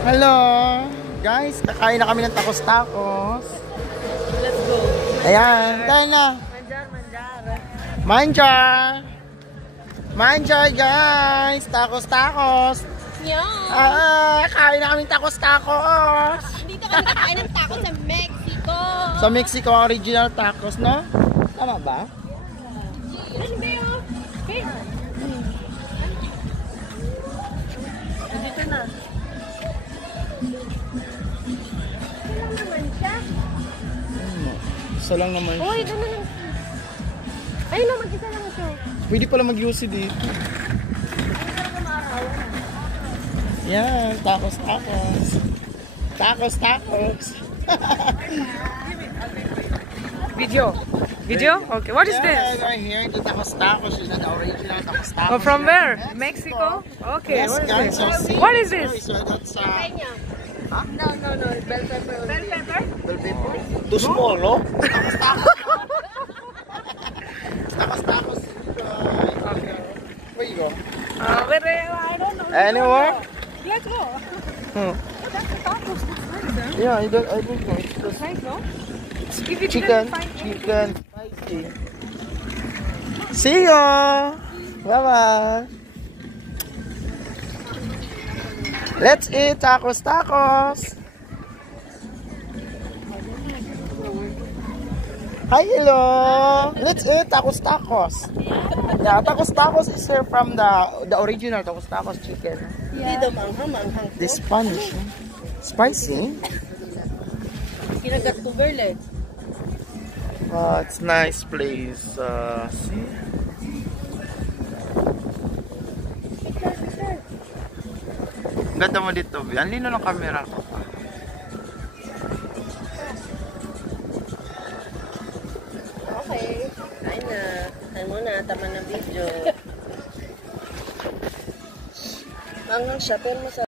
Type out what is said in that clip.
Hello! Guys, kakain na kami ng tacos-tacos. Let's go. Ayan, tayo na. Manjar! Manjar, guys! Tacos-tacos! Yeah. Kain na kami ng tacos-tacos! Dito kami kakain ng tacos sa Mexico. Sa Mexico, original tacos, no? Tama ba? Ano ba yun? Okay. Dito na. Ito lang naman siya. Isa lang naman siya. Uy, doon na lang. Ayun na, mag-isa lang ito. Pwede pala mag-UC dito. Ayun talaga maarawan. Yan, tacos-tacos. Tacos-tacos. Video? Video? Okay, what is this? We're here to tacos-tacos. This is the original tacos-tacos. Oh, from where? Mexico? Okay, Yes, what is guys. this? So see, What is this? So that's Kanya. Huh? No. Bell pepper. Bell pepper? bell pepper. Too small, no? Tacos-tacos. Tacos-tacos. Okay. Where you go? I don't know. Anywhere? Let's go. That's the tacos. Yeah, I don't know. It's just Nice, no? If you chicken. didn't find Chicken. Spicy. See ya. Bye-bye. Let's eat tacos-tacos. Hi, hello. Let's eat tacos-tacos. Yeah, tacos-tacos is here from the original tacos-tacos chicken. Dito, manghang. This Spanish. Spicy. Kinagat to girl eh. It's nice place. See? Ganda mo dito, B. Ang lino ng camera ko. Okay. Kain na. Kain muna. Tama ng video. Manghang siya, pero masarap.